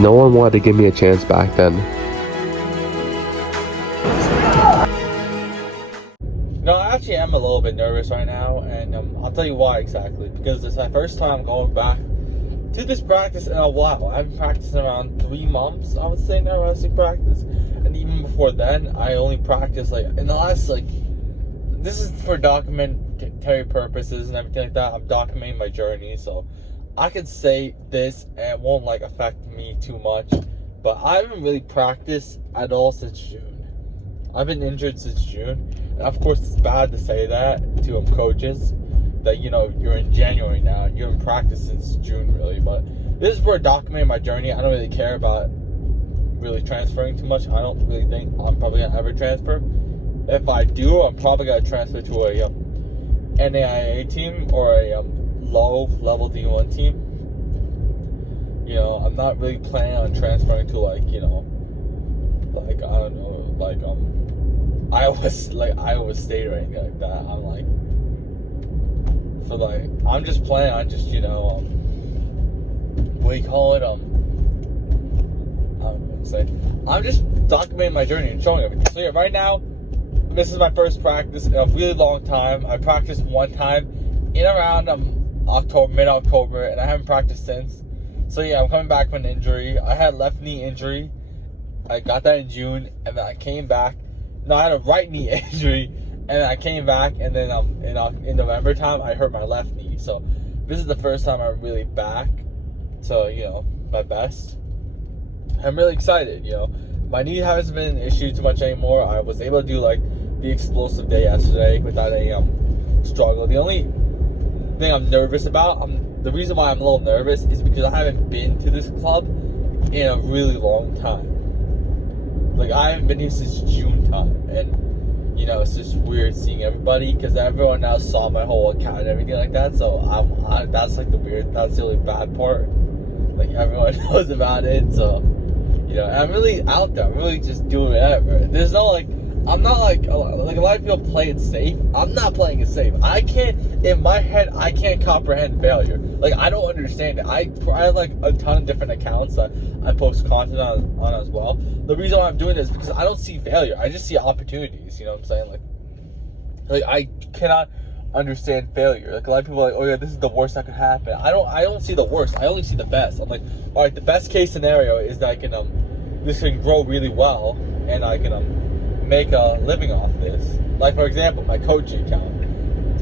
No one wanted to give me a chance back then. No, I actually am a little bit nervous right now, and I'll tell you why exactly. Because it's my first time going back to this practice in a while. I've been practicing around 3 months, I would say, now wrestling practice. And even before then, I only practiced, like, in the last, like, this is for documentary purposes and everything like that. I'm documenting my journey, so I could say this and it won't, like, affect me too much. But I haven't really practiced at all since June. I've been injured since June. And of course, it's bad to say that to coaches, that, you know, you're in January now, you're in practice since June, really. But this is for documenting my journey. I don't really care about really transferring too much. I don't really think I'm probably gonna ever transfer. If I do, I'm probably gonna transfer to a NAIA team or a low level D1 team. You know, I'm not really planning on transferring to, like, you know, like, I don't know, like Iowa State or anything like that. I'm like, for like, I'm just planning on just, you know, what do you call it? I don't know what to say. I'm just documenting my journey and showing everything. So yeah, right now, this is my first practice in a really long time. I practiced one time in around mid-October, and I haven't practiced since. So yeah, I'm coming back from an injury. I had left knee injury. I got that in June, and then I came back. No, I had a right knee injury, and then I came back, and then in November time, I hurt my left knee. So this is the first time I'm really back to, you know, my best. I'm really excited, you know. My knee hasn't been an issue too much anymore. I was able to do, like, the explosive day yesterday without any struggle. The only thing I'm nervous about, the reason why I'm a little nervous is because I haven't been to this club in a really long time. Like, I haven't been here since June time, and, you know, it's just weird seeing everybody, because everyone now saw my whole account and everything like that, so that's, like, that's the only bad part. Like, everyone knows about it, so, you know, I'm really out there. I'm really just doing whatever. There's no, like, I'm not, like a lot of people play it safe. I'm not playing it safe. In my head, I can't comprehend failure. Like, I don't understand it. I have, like, a ton of different accounts that I post content on as well. The reason why I'm doing this is because I don't see failure. I just see opportunities, you know what I'm saying? Like I cannot understand failure. Like, a lot of people are like, oh yeah, this is the worst that could happen. I don't see the worst. I only see the best. I'm like, all right, the best case scenario is that I can this can grow really well, and I can make a living off this. Like, for example, my coaching account.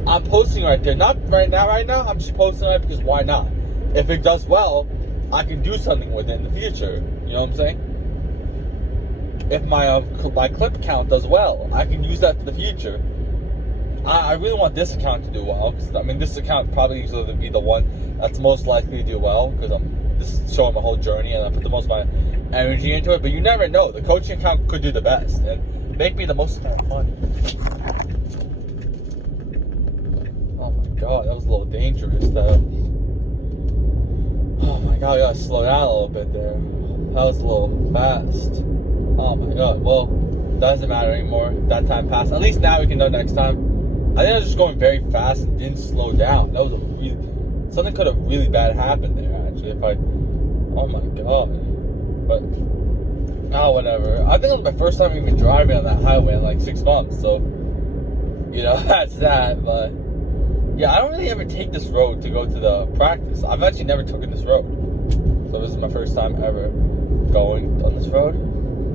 I'm posting right there. Not right now. I'm just posting it because why not? If it does well, I can do something with it in the future. You know what I'm saying? If my clip account does well, I can use that for the future. I really want this account to do well, because, I mean, this account probably is going to be the one that's most likely to do well, because this is showing my whole journey, and I put the most of my energy into it. But you never know. The coaching account could do the best and make me the most amount of money. Oh my god, that was a little dangerous, though. Oh my god, I gotta slow down a little bit there. That was a little fast. Oh my god, well, doesn't matter anymore. That time passed. At least now we can know next time. I think I was just going very fast and didn't slow down. That was something could have really bad happened there, actually, if I, oh my god. But, whatever. I think it was my first time even driving on that highway in like 6 months, so, you know, that's that. But, yeah, I don't really ever take this road to go to the practice. I've actually never taken this road. So this is my first time ever going on this road.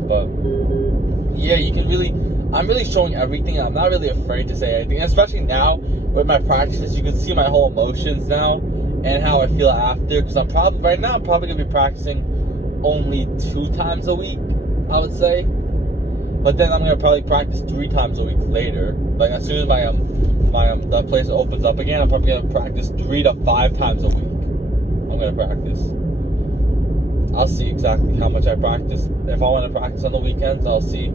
But, yeah, I'm really showing everything. I'm not really afraid to say anything, especially now with my practices. You can see my whole emotions now and how I feel after, because I'm probably gonna be practicing only 2 times a week, I would say. But then I'm gonna probably practice 3 times a week later. Like, as soon as the place opens up again, I'm probably gonna practice 3 to 5 times a week. I'm gonna practice. I'll see exactly how much I practice. If I want to practice on the weekends, I'll see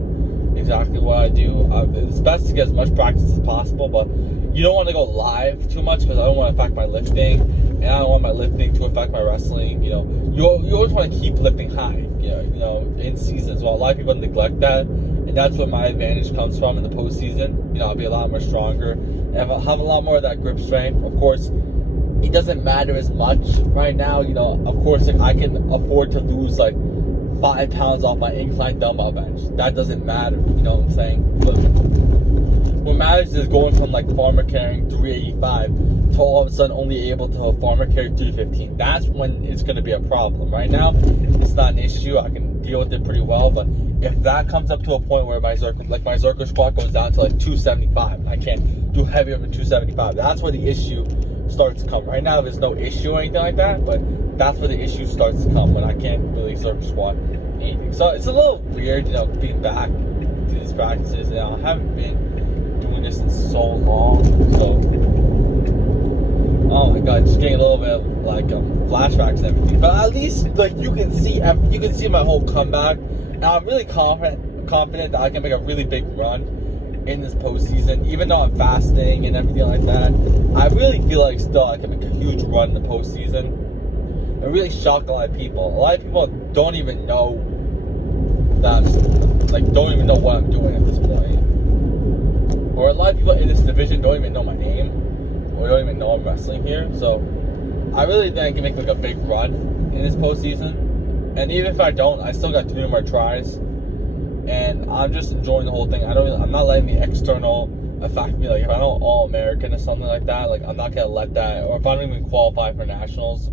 exactly what I do. It's best to get as much practice as possible, but you don't want to go live too much, because I don't want to affect my lifting, and I don't want my lifting to affect my wrestling. You know, you always want to keep lifting high, you know, in season as well. A lot of people neglect that, and that's where my advantage comes from in the postseason. You know, I'll be a lot more stronger, and I'll have a lot more of that grip strength. Of course, it doesn't matter as much right now. You know, of course, like, I can afford to lose like 5 pounds off my incline dumbbell bench. That doesn't matter. You know what I'm saying? But what matters is going from like farmer carrying 385 to all of a sudden only able to farmer carry 315. That's when it's going to be a problem. Right now, it's not an issue. I can deal with it pretty well. But if that comes up to a point where my Zercher squat goes down to like 275, and I can't do heavier than 275, that's where the issue starts to come. Right now, there's no issue or anything like that, but that's where the issue starts to come, when I can't really Zercher squat anything. So it's a little weird, you know, being back to these practices. You know, I haven't been doing this in so long, so oh my god, just getting a little bit of like flashbacks and everything. But at least like you can see my whole comeback, and I'm really confident that I can make a really big run in this postseason. Even though I'm fasting and everything like that, I really feel like still I can make a huge run in the postseason and really shock a lot of people. A lot of people don't even know that don't even know what I'm doing at this point. Or a lot of people in this division don't even know my name, or don't even know I'm wrestling here. So I really think I can make like a big run in this postseason. And even if I don't, I still got 3 more tries. And I'm just enjoying the whole thing. I'm not letting the external affect me. Like if I don't All-American or something like that, like I'm not gonna let that, or if I don't even qualify for nationals,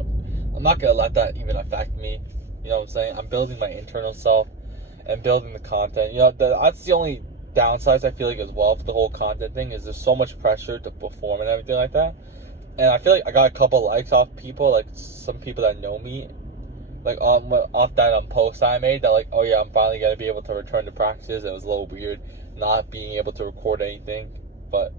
I'm not gonna let that even affect me. You know what I'm saying? I'm building my internal self and building the content. You know, that's the only downsides I feel like as well for the whole content thing, is there's so much pressure to perform and everything like that. And I feel like I got a couple likes off people, like some people that know me, like off that post I made, that like, oh yeah, I'm finally gonna be able to return to practices. It was a little weird not being able to record anything, but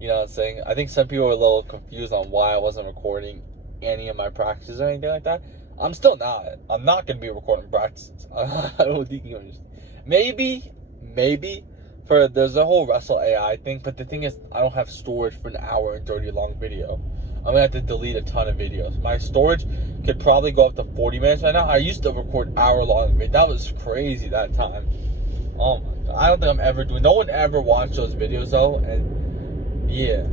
you know what I'm saying? I think some people were a little confused on why I wasn't recording any of my practices or anything like that. I'm still not. I'm not gonna be recording practices. I don't think you understand. Maybe for there's a whole Wrestle AI thing, but the thing is, I don't have storage for an hour and 30 long video. I'm gonna have to delete a ton of videos. My storage could probably go up to 40 minutes right now. I used to record hour-long videos. That was crazy that time. Oh my god. I don't think I'm ever doing. No one ever watched those videos though, and yeah,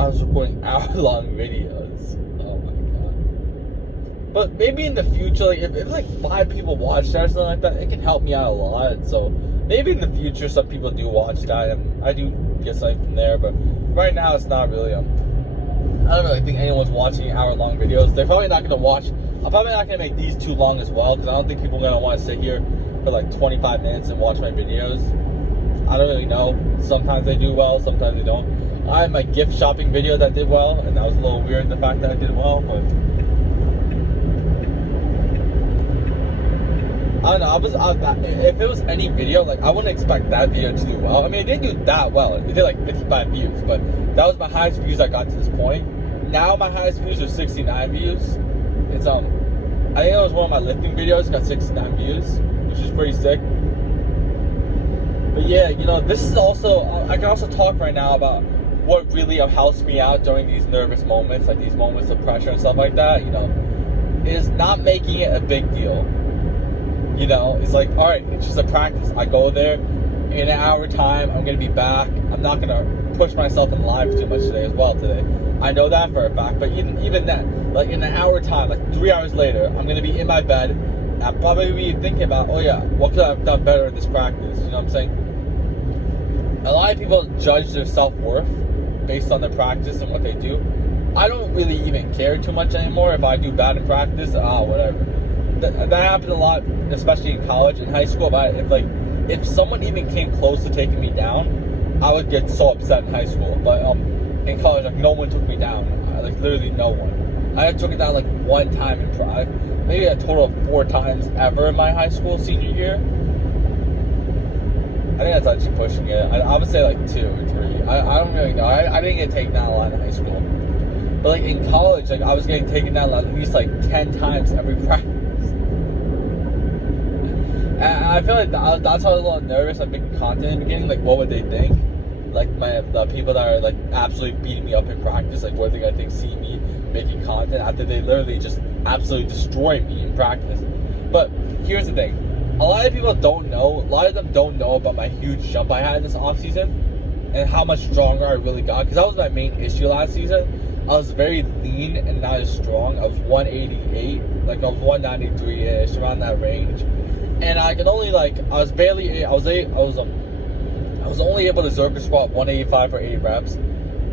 I was recording hour-long videos. Oh my god. But maybe in the future, like if like 5 people watch that or something like that, it can help me out a lot. So maybe in the future, some people do watch that, and I do get something from there. But right now, it's not really I don't really think anyone's watching hour-long videos. They're probably not going to watch. I'm probably not going to make these too long as well, because I don't think people are going to want to sit here for like 25 minutes and watch my videos. I don't really know. Sometimes they do well, sometimes they don't. I had my gift shopping video that did well, and that was a little weird, the fact that I did well, but I don't know. If it was any video, like I wouldn't expect that video to do well. I mean, it didn't do that well. It did like 55 views, but that was my highest views I got to this point. Now my highest views are 69 views. It's I think it was one of my lifting videos, got 69 views, which is pretty sick. But yeah, you know, this is also, I can also talk right now about what really helps me out during these nervous moments, like these moments of pressure and stuff like that, you know, is not making it a big deal. You know, it's like, all right, it's just a practice. I go there, in an hour time, I'm going to be back. I'm not going to push myself in live too much today as well today. I know that for a fact, but even then, like in an hour time, like 3 hours later, I'm going to be in my bed. I'll probably be thinking about, oh yeah, what could I have done better in this practice? You know what I'm saying? A lot of people judge their self-worth based on their practice and what they do. I don't really even care too much anymore if I do bad in practice. Whatever. That happened a lot, especially in college and high school. But if someone even came close to taking me down, I would get so upset in high school. But in college, like no one took me down. Like literally no one. I took it down like one time in maybe a total of 4 times ever in my high school senior year. I think that's actually pushing it. I would say like 2 or 3. I don't really know. I didn't get taken down a lot in high school. But like in college, like I was getting taken down at least like 10 times every practice. And I feel like that's why I was a little nervous on making content in the beginning. Like, what would they think? Like, the people that are, like, absolutely beating me up in practice, like, what are they going to think, see me making content after they literally just absolutely destroy me in practice? But here's the thing. A lot of people don't know, a lot of them don't know about my huge jump I had this offseason and how much stronger I really got. Because that was my main issue last season. I was very lean and not as strong. I was 188, like I was 193-ish, around that range. And I could only I was only able to Zerker squat 185 for 8 reps.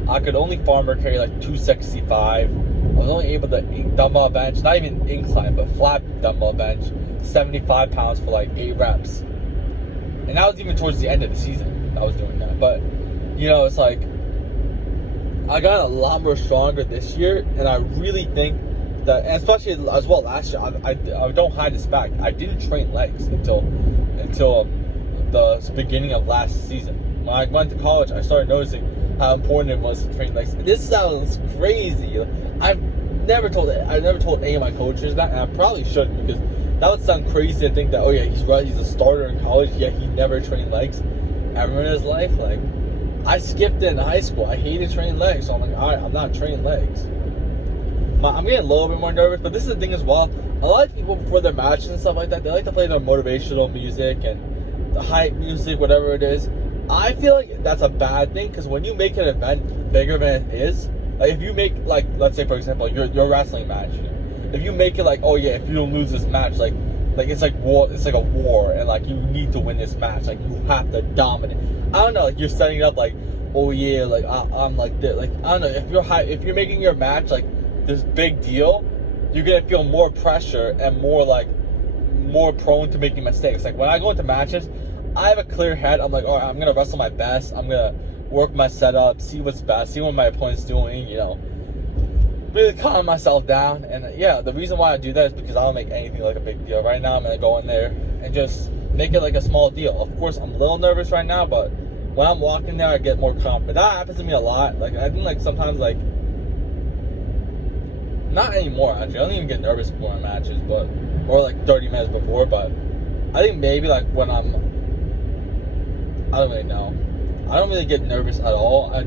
I could only farmer carry like 265. I was only able to dumbbell bench, not even incline, but flat dumbbell bench, 75 pounds for like 8 reps. And that was even towards the end of the season I was doing that. But, you know, it's like, I got a lot more stronger this year, and I really think that, and especially as well last year, I don't hide this fact, I didn't train legs until the beginning of last season. When I went to college, I started noticing how important it was to train legs. This sounds crazy. I've never told any of my coaches that, and I probably shouldn't, because that would sound crazy to think that, oh yeah, he's a starter in college, yet he never trained legs ever in his life. Like, I skipped it in high school. I hated training legs, so I'm like, alright, I'm not training legs. I'm getting a little bit more nervous, but this is the thing as well. A lot of people before their matches and stuff like that, they like to play their motivational music and the hype music, whatever it is. I feel like that's a bad thing, because when you make an event bigger than it is, like if you make, like, let's say for example, your wrestling match, if you make it like, oh yeah, if you don't lose this match, like it's like war, it's like a war, and like you need to win this match, like you have to dominate. I don't know, like you're setting it up like, oh yeah, like I'm like this, like I don't know, if you're making your match like this big deal, you're gonna feel more pressure and more prone to making mistakes. Like when I go into matches, I have a clear head. I'm like, all right, I'm gonna wrestle my best. I'm gonna work my setup, see what's best, see what my opponent's doing, you know, really calm myself down. And yeah, the reason why I do that is because I don't make anything like a big deal. Right now I'm gonna go in there and just make it like a small deal. Of course I'm a little nervous right now, but when I'm walking there I get more confident. That happens to me a lot. Like I think like sometimes, like, not anymore actually, I don't even get nervous before my matches, but, or like 30 minutes before, but I think maybe like when I don't really know. I don't really get nervous at all. I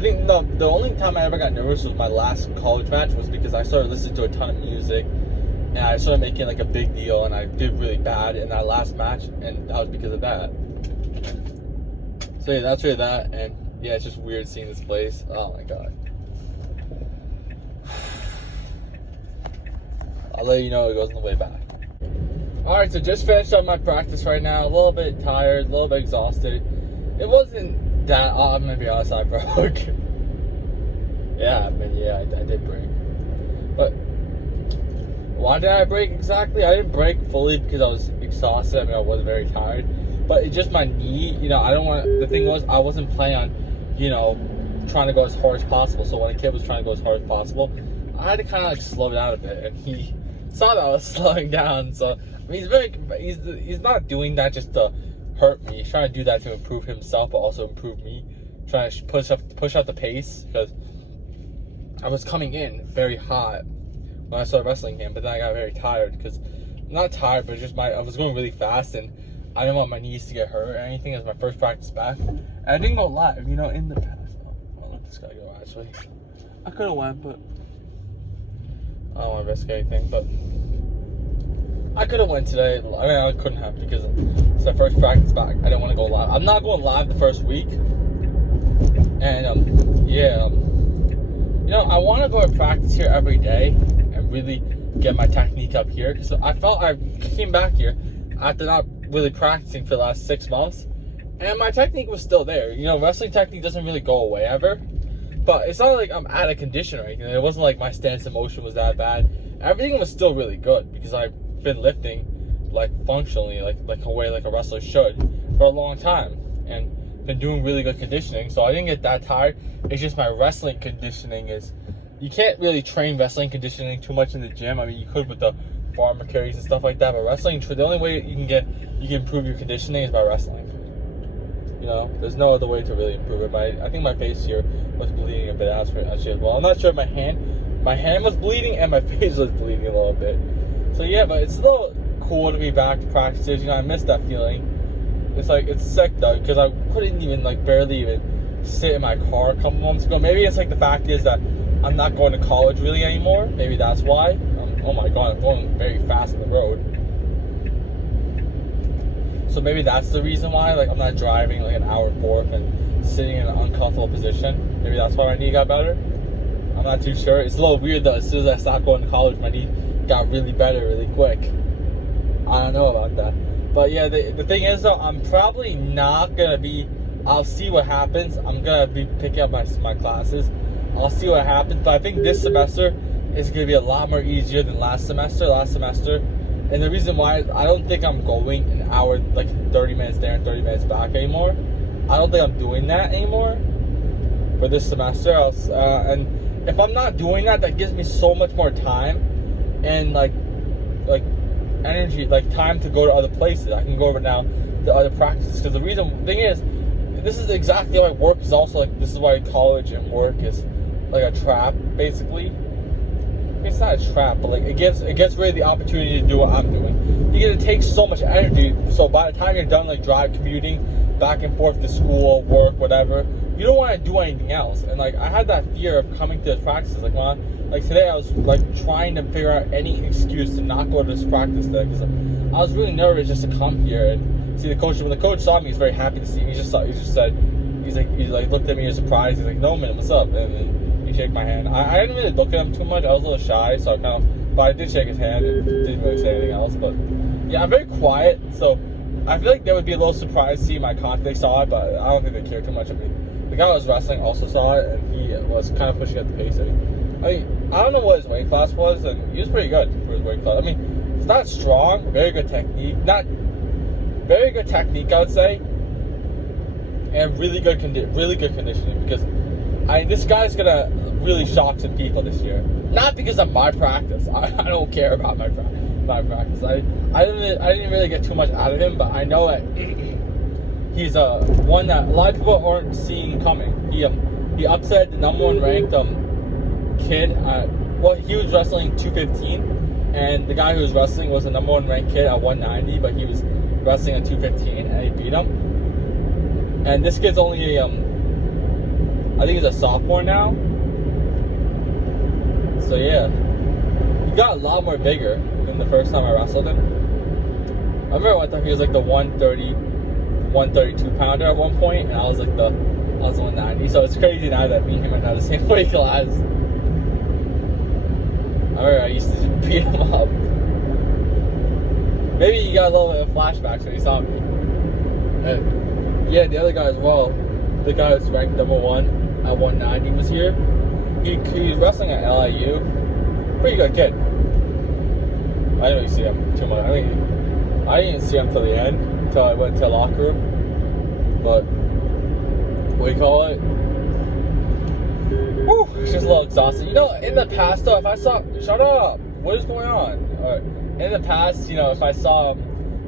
think the only time I ever got nervous was my last college match, was because I started listening to a ton of music and I started making like a big deal, and I did really bad in that last match, and that was because of that. So yeah, that's really that. And yeah, it's just weird seeing this place. Oh my god. I'll let you know it goes on the way back. Alright, so just finished up my practice right now. A little bit tired, a little bit exhausted. It wasn't that, I'm gonna be honest, I broke. Yeah, I did break. But why did I break exactly? I didn't break fully because I was exhausted. I mean, I was very tired. But it's just my knee, you know, the thing was, I wasn't planning on, you know, trying to go as hard as possible. So when a kid was trying to go as hard as possible, I had to kind of like slow down a bit. And he saw that I was slowing down. So I mean, he's not doing that just to hurt me. He's trying to do that to improve himself, but also improve me. Trying to push up the pace, because I was coming in very hot when I started wrestling him, but then I got very tired, because not tired, but just I was going really fast, and I didn't want my knees to get hurt or anything. It was my first practice back, and I didn't go live, you know, in the past. I'll let this guy go. Actually, I could have went, but I don't want to risk anything, but I could have went today. I mean, I couldn't have, because it's my first practice back. I didn't want to go live. I'm not going live the first week. And, you know, I want to go to practice here every day and really get my technique up here. Because I felt I came back here after not really practicing for the last 6 months, and my technique was still there. You know, wrestling technique doesn't really go away ever. But it's not like I'm out of condition or anything. It wasn't like my stance and motion was that bad. Everything was still really good, because I've been lifting like functionally, like a way like a wrestler should, for a long time, and been doing really good conditioning. So I didn't get that tired. It's just my wrestling conditioning is, you can't really train wrestling conditioning too much in the gym. I mean, you could with the farmer carries and stuff like that, but wrestling, the only way you can improve your conditioning is by wrestling. You know, there's no other way to really improve it. I think my face here was bleeding a bit actually as well. I'm not sure if my hand was bleeding and my face was bleeding a little bit. So yeah, but it's a little cool to be back to practices. You know, I miss that feeling. It's like, it's sick though, because I couldn't even, like, barely even sit in my car a couple months ago. Maybe it's like the fact is that I'm not going to college really anymore. Maybe that's why. Oh my god, I'm going very fast on the road. So maybe that's the reason why, like, I'm not driving like an hour forth and sitting in an uncomfortable position. Maybe that's why my knee got better. I'm not too sure. It's a little weird though. As soon as I stopped going to college, my knee got really better really quick. I don't know about that. But yeah, the thing is though, I'm probably not gonna be. I'll see what happens. I'm gonna be picking up my classes. I'll see what happens. But I think this semester is gonna be a lot more easier than last semester. And the reason why is I don't think I'm going an hour, like 30 minutes there and 30 minutes back anymore. I don't think I'm doing that anymore for this semester. And if I'm not doing that, that gives me so much more time and like energy, like time to go to other places. I can go over now to other practices. Because the thing is, this is exactly why work is also like, this is why college and work is like a trap, basically. It's not a trap, but like it gets rid of the opportunity to do what I'm doing. Because it takes so much energy. So by the time you're done, like commuting back and forth to school, work, whatever, you don't want to do anything else. And like I had that fear of coming to this practice. Like today, I was like trying to figure out any excuse to not go to this practice today because I was really nervous just to come here and see the coach. When the coach saw me, he was very happy to see me. He just said, he's like looked at me in surprise. He's like, "No, man, what's up?" And then he shook my hand. I didn't really look at him too much. I was a little shy, so but I did shake his hand and didn't really say anything else. But yeah, I'm very quiet, so I feel like they would be a little surprised to see my content. They saw it, but I don't think they care too much of me. The guy who was wrestling also saw it, and he was kind of pushing at the pace. I don't know what his weight class was, and he was pretty good for his weight class. I mean, it's not strong, very good technique, I would say, and really good conditioning. Because this guy's gonna really shock some people this year. Not because of my practice. I don't care about my practice. I didn't really get too much out of him, but I know that he's one that a lot of people aren't seeing coming. He upset the number 1 ranked kid. He was wrestling 215, and the guy who was wrestling was the number 1 ranked kid at 190, but he was wrestling at 215, and he beat him. And this kid's only I think he's a sophomore now. So yeah, he got a lot more bigger than the first time I wrestled him. I remember one time he was like the 132 pounder at one point, and I was 190. So it's crazy now that me and him are now the same weight class. I remember I used to just beat him up. Maybe you got a little bit of flashbacks when you saw me. And yeah, the other guy as well. The guy who's ranked number 1 at 190 was here. He was wrestling at LIU. Pretty good kid. I didn't really see him too much. I didn't see him till the end, until I went to the locker room. But what do you call it? Woo, it's just a little exhausted. In the past though, if I saw, shut up, what is going on? In the past, if I saw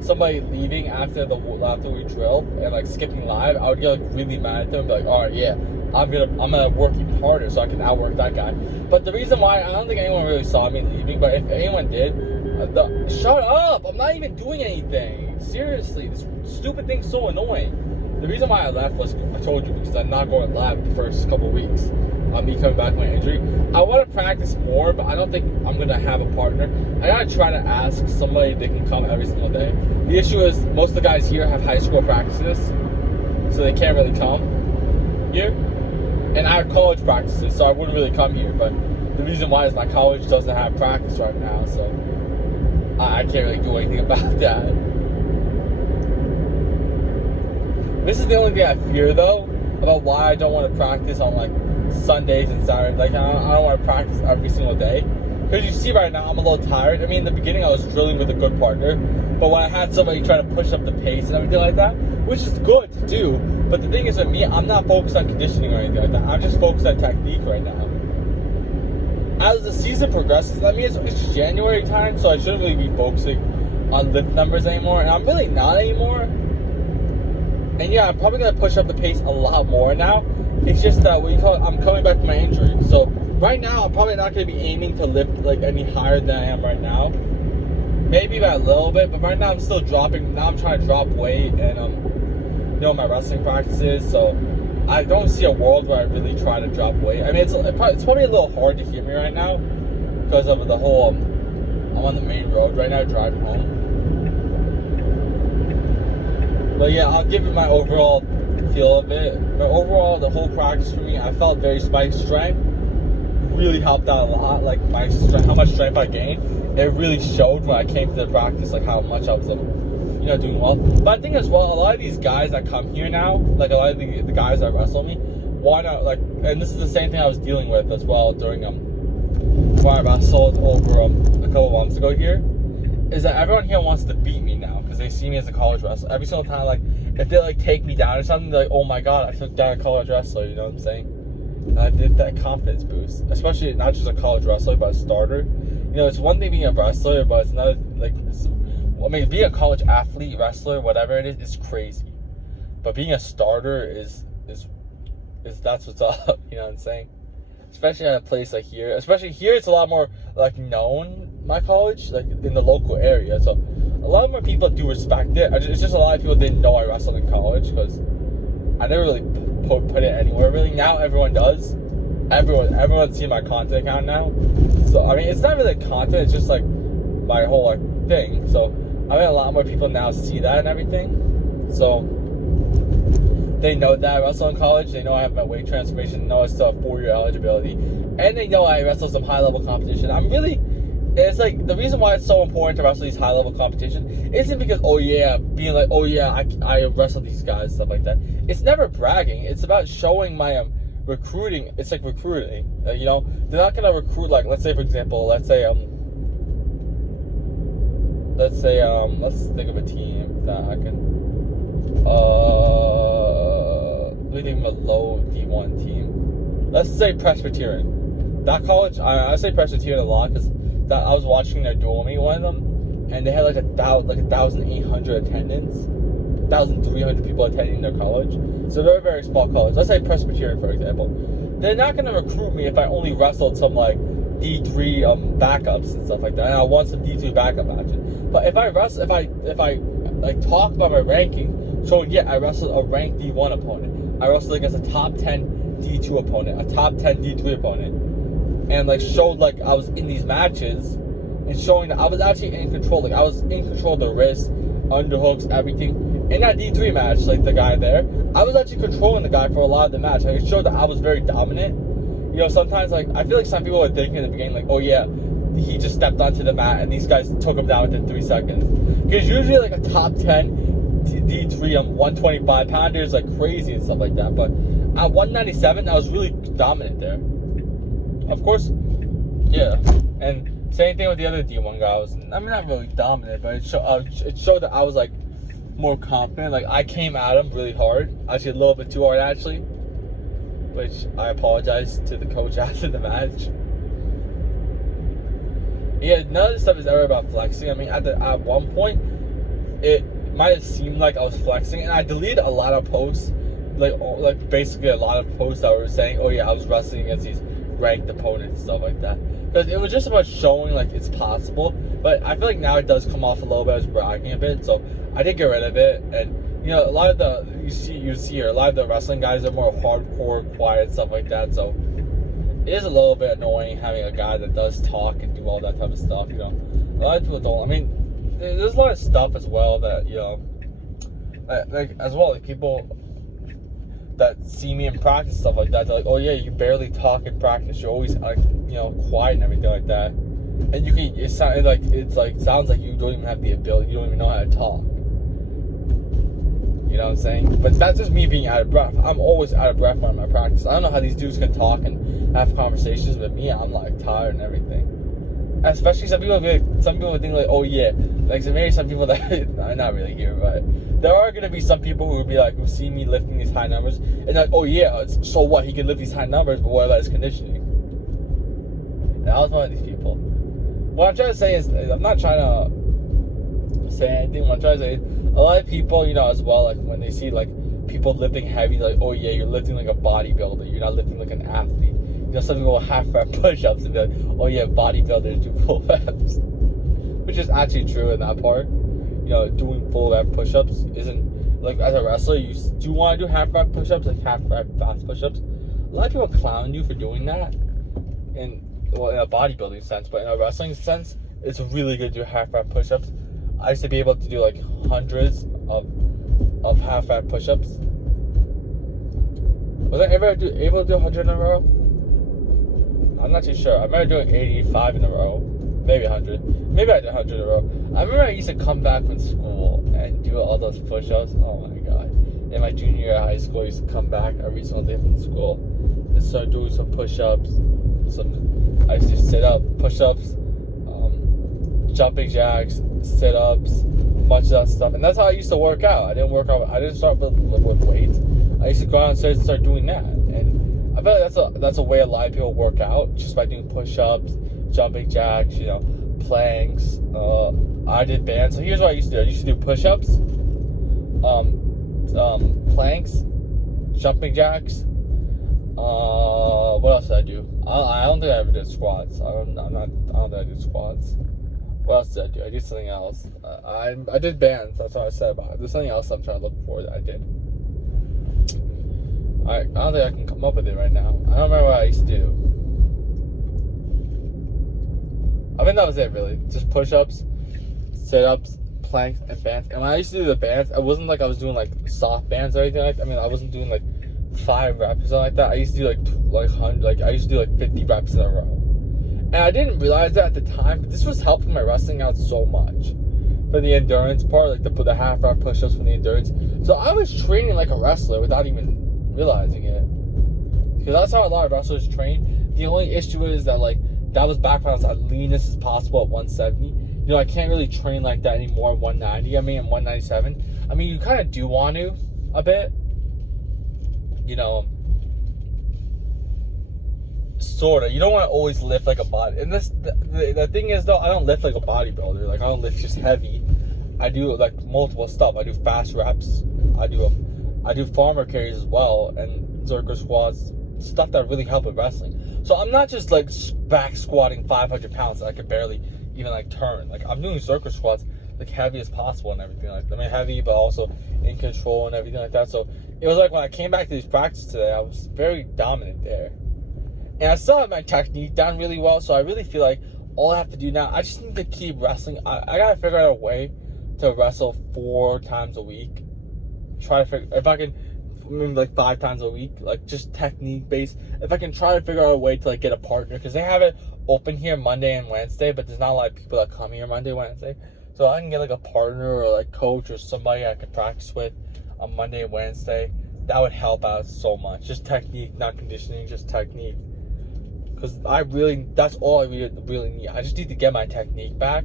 somebody leaving after we drill and like skipping live, I would get like really mad at them and be like, all right, yeah, I'm gonna work even harder so I can outwork that guy. But the reason why, I don't think anyone really saw me leaving, but if anyone did, shut up, I'm not even doing anything. Seriously, this stupid thing's so annoying. The reason why I left was, I told you, because I'm not going live the first couple weeks. Me coming back from my injury. I want to practice more, but I don't think I'm going to have a partner. I got to try to ask somebody if they can come every single day. The issue is most of the guys here have high school practices, so they can't really come here. And I have college practices, so I wouldn't really come here. But the reason why is my college doesn't have practice right now, so I can't really do anything about that. This is the only thing I fear, though, about why I don't want to practice on like Sundays and Saturdays. Like I don't want to practice every single day, because you see right now I'm a little tired. I mean, in the beginning I was drilling with a good partner, but when I had somebody try to push up the pace and everything like that, which is good to do, but the thing is with me, I'm not focused on conditioning or anything like that. I'm just focused on technique right now. As the season progresses, I mean, it's January time, so I shouldn't really be focusing on lift numbers anymore, and I'm really not anymore. And yeah, I'm probably gonna push up the pace a lot more now. It's just that I'm coming back from my injury. So right now, I'm probably not gonna be aiming to lift like any higher than I am right now. Maybe by a little bit, but right now I'm still dropping. Now I'm trying to drop weight and my wrestling practices. So I don't see a world where I really try to drop weight. I mean, it's probably a little hard to hear me right now because of the whole. I'm on the main road right now driving home. But yeah, I'll give it my overall feel of it. But overall, the whole practice for me, I felt very spike strength. really helped out a lot. Like how much strength I gained, it really showed when I came to the practice, like how much I was, doing well. But I think as well, a lot of these guys that come here now, like a lot of the guys that wrestle me, wanna like, and this is the same thing I was dealing with as well during when I wrestled over a couple months ago here, is that everyone here wants to beat me now because they see me as a college wrestler. Every single time, like if they like take me down or something, they're like, oh my god, I took down a college wrestler. You know what I'm saying? And I did that confidence boost, especially not just a college wrestler, but a starter. It's one thing being a wrestler, but it's another being a college athlete, wrestler, whatever it is crazy. But being a starter is that's what's up. You know what I'm saying? Especially at a place like here. Especially here, it's a lot more like known. My college, like in the local area, so a lot more people do respect it. It's just a lot of people didn't know I wrestled in college because I never really put it anywhere. Really, now everyone does. Everyone's seen my content account now. So I mean, it's not really content. It's just like my whole thing. So I mean, a lot more people now see that and everything. So they know that I wrestle in college. They know I have my weight transformation. They know I still have 4-year eligibility, and they know I wrestle some high level competition. It's like the reason why it's so important to wrestle these high level competition isn't because I wrestle these guys, stuff like that. It's never bragging. It's about showing my recruiting. It's like recruiting. They're not gonna recruit like, let's say for example, let's think of a team that I can let me think of a low D1 team. Let's say Presbyterian. That college, I say Presbyterian a lot because that I was watching their dual meet, one of them, and they had like 1,800 attendance, 1,300 people attending their college. So they're a very small college. Let's say Presbyterian, for example. They're not gonna recruit me if I only wrestled some like D3 backups and stuff like that, and I want some D2 backup matches. But if I like talk about my ranking, showing I wrestled a ranked D1 opponent, I wrestled against a top 10 D2 opponent, a top 10 D3 opponent, and like showed like I was in these matches and showing that I was actually in control. Like I was in control of the wrist, underhooks, everything. In that D3 match, like the guy there, I was actually controlling the guy for a lot of the match. Like, it showed that I was very dominant. Sometimes like I feel like some people are thinking in the beginning like, oh yeah, he just stepped onto the mat and these guys took him down within 3 seconds. Because usually like a top 10 D3 125 pounder is like crazy and stuff like that. But at 197, I was really dominant there. Of course, yeah. And same thing with the other D1 guy. Not really dominant, but it showed that I was like more confident. Like I came at him really hard, actually a little bit too hard actually, which I apologize to the coach after the match. Yeah, none of this stuff is ever about flexing. I mean, at one point, it might have seemed like I was flexing, and I deleted a lot of posts, like basically a lot of posts that were saying, oh yeah, I was wrestling against these ranked opponents, stuff like that. Because it was just about showing like it's possible. But I feel like now it does come off a little bit as bragging a bit, so I did get rid of it. And a lot of the you see here, a lot of the wrestling guys are more hardcore, quiet, stuff like that. So it is a little bit annoying having a guy that does talk and do all that type of stuff. A lot of people don't. I mean, there's a lot of stuff as well that like people that see me in practice, stuff like that. They're like, oh yeah, you barely talk in practice. You're always like quiet and everything like that. And it sounds like you don't even have the ability. You don't even know how to talk. You know what I'm saying? But that's just me being out of breath. I'm always out of breath when I'm at practice. I don't know how these dudes can talk and have conversations with me. I'm like tired and everything. Especially some people think like, oh yeah, like maybe some people that I'm not really here, but there are gonna be some people who who see me lifting these high numbers and like, oh yeah, so what? He can lift these high numbers, but what about his conditioning? And I was one of these people. What I'm trying to say is, I'm not trying to say anything. What I'm trying to say is, a lot of people, as well, like when they see like people lifting heavy, like, oh yeah, you're lifting like a bodybuilder. You're not lifting like an athlete. Some people will half-rep push-ups and be like, oh yeah, bodybuilders do full reps, which is actually true in that part. Doing full rep push-ups isn't like, as a wrestler, you do want to do half-rep push-ups, like half-rep fast push-ups. A lot of people clown you for doing that, in a bodybuilding sense, but in a wrestling sense, it's really good to do half-rep push-ups. I used to be able to do like hundreds of half-rep push-ups. Was I ever able to do 100 in a row? I'm not too sure. I remember doing 85 in a row, maybe 100. Maybe I did 100 in a row. I remember I used to come back from school and do all those push-ups. Oh my god. In my junior year of high school, I used to come back every single day from school and start doing some push-ups. I used to sit up, push-ups, jumping jacks, sit-ups, a bunch of that stuff. And that's how I used to work out. I didn't start with weights. I used to go downstairs and start doing that. And I feel like that's a way a lot of people work out, just by doing push-ups, jumping jacks, you know, planks. I did bands. So here's what I used to do. I used to do push-ups, planks, jumping jacks. What else did I do? I don't think I ever did squats. I don't think I did squats. What else did I do? I did something else. I did bands. That's what I said about it. There's something else I'm trying to look for that I did. I don't think I can come up with it right now. I don't remember what I used to do. I mean, that was it, really. Just push-ups, sit-ups, planks, and bands. And when I used to do the bands, it wasn't like I was doing like soft bands or anything like that. I mean, I wasn't doing like 5 reps or something like that. I used to do like 100, like I used to do like 50 reps in a row. And I didn't realize that at the time, but this was helping my wrestling out so much. For the endurance part, like the half hour push-ups for the endurance. So I was training like a wrestler without even realizing it. Because that's how a lot of wrestlers train. The only issue is that like, that was back when I was as lean as possible at 170. You know, I can't really train like that anymore at 190. I mean, at 197. I mean, you kind of do want to, a bit. You know, sort of. You don't want to always lift like a body. And the thing is, though, I don't lift like a bodybuilder. Like, I don't lift just heavy. I do, like, multiple stuff. I do fast reps. I do farmer carries as well. And Zerker squats. Stuff that really help with wrestling. So I'm not just like back squatting 500 pounds that I could barely even like turn. Like, I'm doing circle squats like heavy as possible and everything like that. I mean, heavy, but also in control and everything like that. So it was like when I came back to these practices today, I was very dominant there. And I still have my technique down really well. So I really feel like all I have to do now, I just need to keep wrestling. I gotta figure out a way to wrestle 4 times a week. Try to figure, if I can, maybe like 5 times a week, like just technique based. If I can try to figure out a way to like get a partner, because they have it open here Monday and Wednesday, but there's not a lot of people that come here Monday, Wednesday. So I can get like a partner or like coach or somebody I can practice with on Monday and Wednesday. That would help out so much. Just technique, not conditioning, just technique. Because that's all I really need. I just need to get my technique back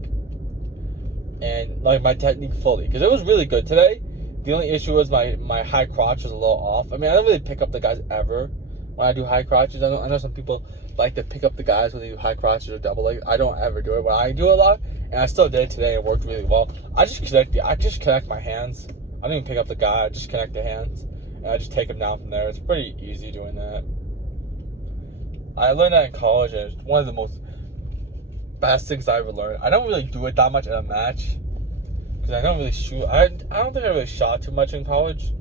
and like my technique fully, because it was really good today. The only issue was my high crotch was a little off. I mean, I don't really pick up the guys ever when I do high crotches. I know some people like to pick up the guys when they do high crotches or double legs. I don't ever do it, but I do a lot, and I still did it today. It worked really well. I just connect my hands. I don't even pick up the guy. I just connect the hands, and I just take them down from there. It's pretty easy doing that. I learned that in college, and it's one of the most best things I ever learned. I don't really do it that much in a match, because I don't really shoot. I don't think I really shot too much in college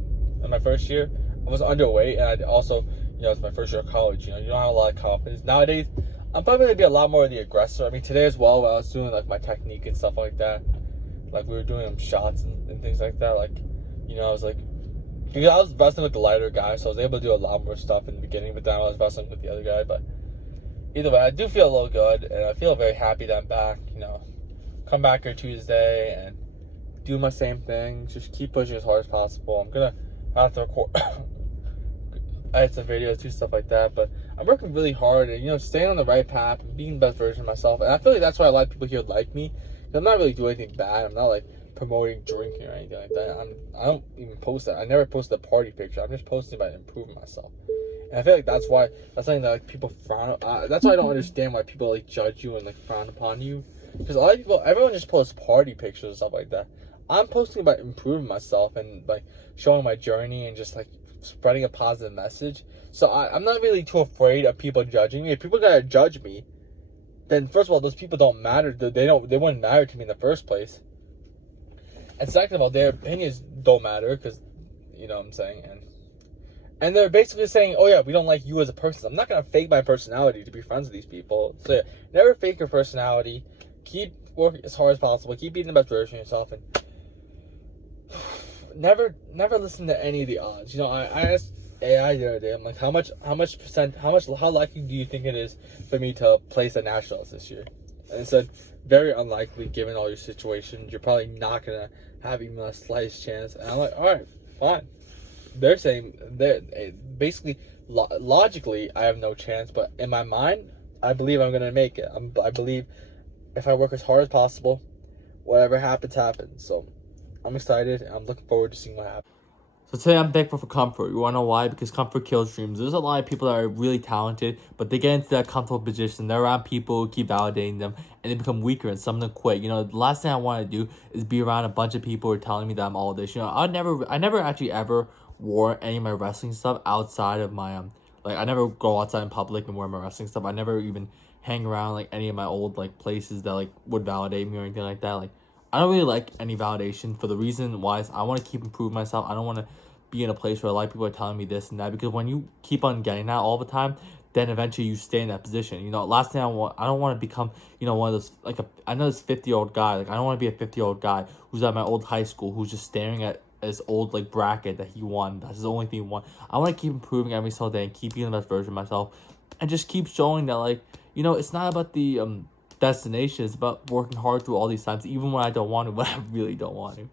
in my first year. I was underweight, and I also, you know, it's my first year of college. You know, you don't have a lot of confidence. Nowadays, I'm probably going to be a lot more of the aggressor. I mean, today as well, when I was doing, like, my technique and stuff like that, like, we were doing shots and things like that, like, you know, I was, like, because I was wrestling with the lighter guy, so I was able to do a lot more stuff in the beginning, but then I was wrestling with the other guy. But either way, I do feel a little good, and I feel very happy that I'm back, you know. Come back here Tuesday, and do my same thing. Just keep pushing as hard as possible. I'm gonna have to record edit some videos, do stuff like that, but I'm working really hard and, you know, staying on the right path and being the best version of myself. And I feel like that's why a lot of people here like me. I'm not really doing anything bad. I'm not like promoting drinking or anything like that. I don't even post that. I never post a party picture. I'm just posting about improving myself. And I feel like that's something that like people frown. That's why I don't understand why people like judge you and like frown upon you. Because a lot of people, everyone just posts party pictures and stuff like that. I'm posting about improving myself and like showing my journey and just like spreading a positive message. So I'm not really too afraid of people judging me. If people gotta judge me, then first of all, those people don't matter. They wouldn't matter to me in the first place. And second of all, their opinions don't matter, because, you know what I'm saying. And they're basically saying, oh yeah, we don't like you as a person. I'm not gonna fake my personality to be friends with these people. So yeah, never fake your personality. Keep working as hard as possible. Keep being the best version of yourself, and never listen to any of the odds. You know, AI the other day. I'm like, how likely do you think it is for me to place the nationals this year? And it said, very unlikely given all your situations. You're probably not gonna have even a slightest chance. And I'm like, all right, fine. They're saying basically logically I have no chance, but in my mind, I believe I'm gonna make it. I believe if I work as hard as possible, whatever happens, happens. So I'm excited. I'm looking forward to seeing what happens. So today I'm thankful for comfort. You wanna know why? Because comfort kills dreams. There's a lot of people that are really talented, but they get into that comfortable position. They're around people who keep validating them, and they become weaker, and some of them quit. You know, the last thing I want to do is be around a bunch of people who are telling me that I'm all this. You know, I never actually ever wore any of my wrestling stuff outside of my like I never go outside in public and wear my wrestling stuff. I never even hang around like any of my old like places that like would validate me or anything like that. Like I don't really like any validation for the reason why is I want to keep improving myself. I don't want to be in a place where a lot of people are telling me this and that, because when you keep on getting that all the time, then eventually you stay in that position. You know, last thing I don't want to become, you know, one of those, like I know this 50-year-old guy, like I don't want to be a 50-year-old guy who's at my old high school who's just staring at his old like bracket that he won. That's the only thing he won. I want to keep improving every single day and keep being the best version of myself, and just keep showing that, like, you know, it's not about the destination. It's about working hard through all these times, even when I don't want to, when I really don't want to.